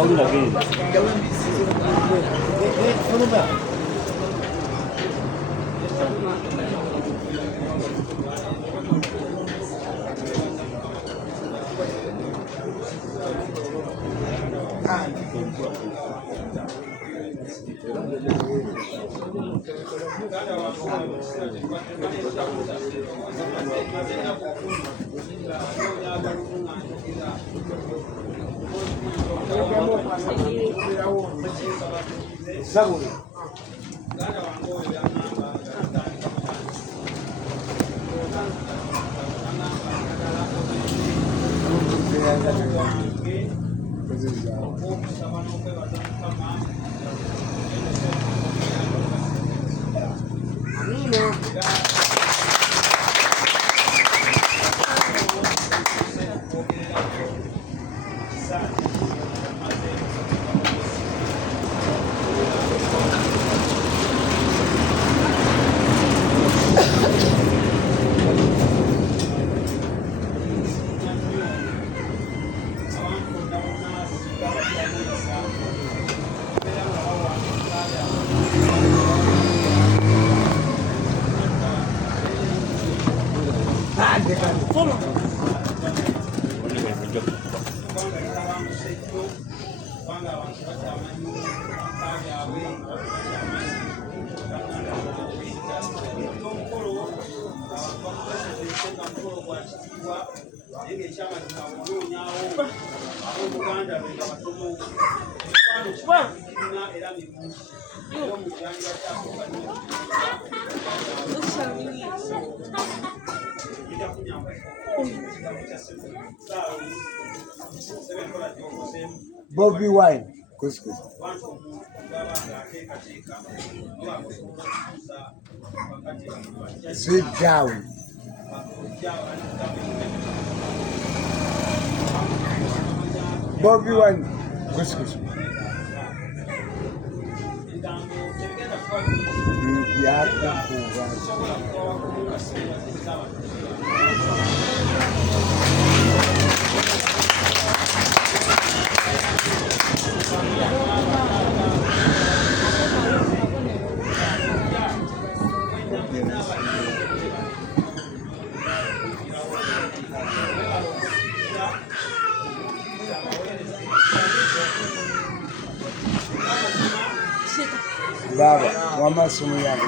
Paulo lagi. Bobby Wine. Couscous. Sweet down. Bobby Wine. Couscous. Baba, wamasomo yangu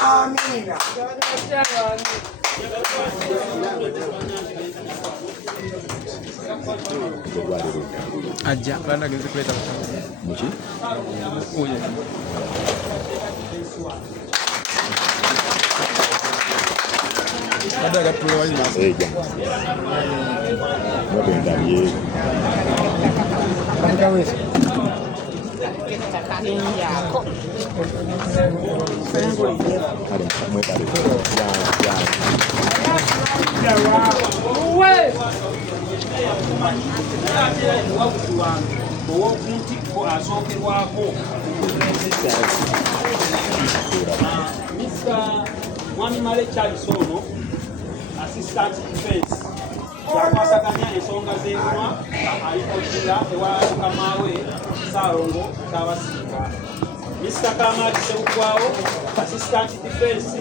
Amina. Aja, karena gitu kita. Muci? Oh iya. Ada kat pulau ini mas. Jangan. Mau benda ye. Kan kawis. Ada mau tadi. Ya. Mwami Male Charles ono assistant defense yakwasaganya ensonga z'enwa alikotira ewa mukamawe Saalongo Tabasinga Mr. Kamati Sebukwawo, Assistant Defense,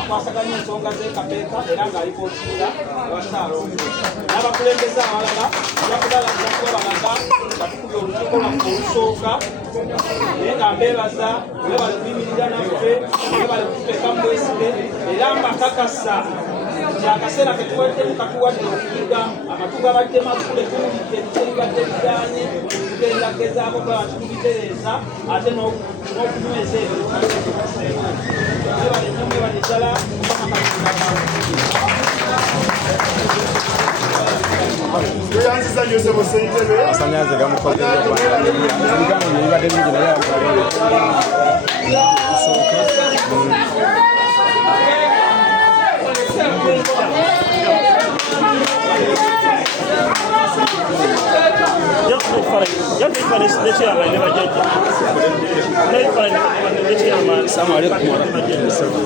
akwasaganya ensonga z'ekapeeka era ng'alipootira Wasaalongo. N'abakulembeze abalala bakubalaza balaga nga tukubye olukiiko lwaffe olusooka naye nga mbeebaza bwe bali kuyimirira naffe bwe bali kututeeka mu bwesige era mbakakasa nti akaseera ke tuweddemu katuwadde okuyiga amatu gabadde makule tuwulidde ebibadde bigaanye tugenda gezaako baba titubitereeza ate n'okunyweza ebyo bebale nnyo bebale ddala tweyanziza Joseph Ssentebe Amasannyalaze gamukozeewo ebigambo bye bibadde bingi naye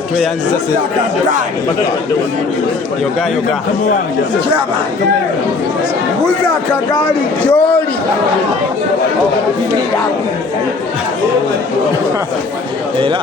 tweyanziza yoga Mbuza akagaali gy'oli. era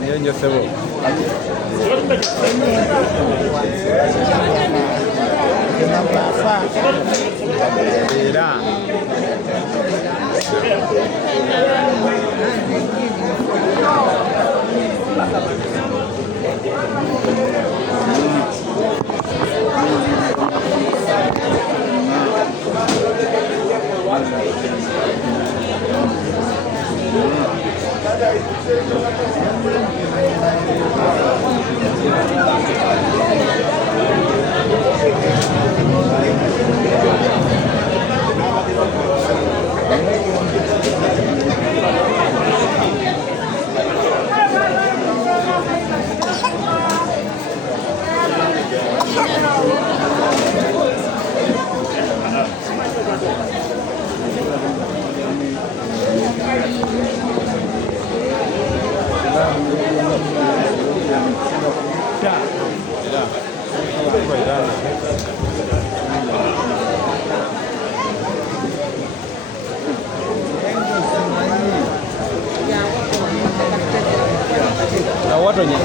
niyo njosebo era watonye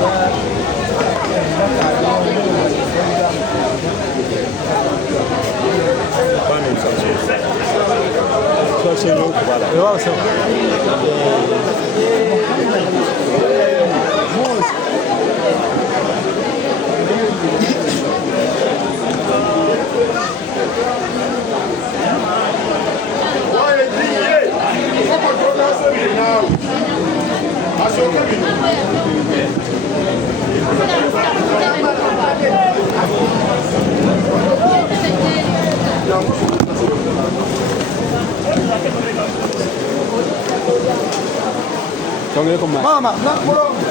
Ongera con más. Mama,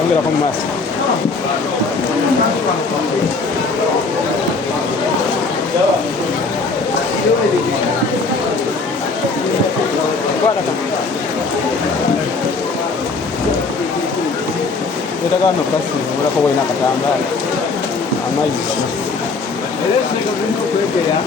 ongera con más. Guarda. Esta acá no casi, ahora como buena katamba. Amazing. Eres que no puede ya.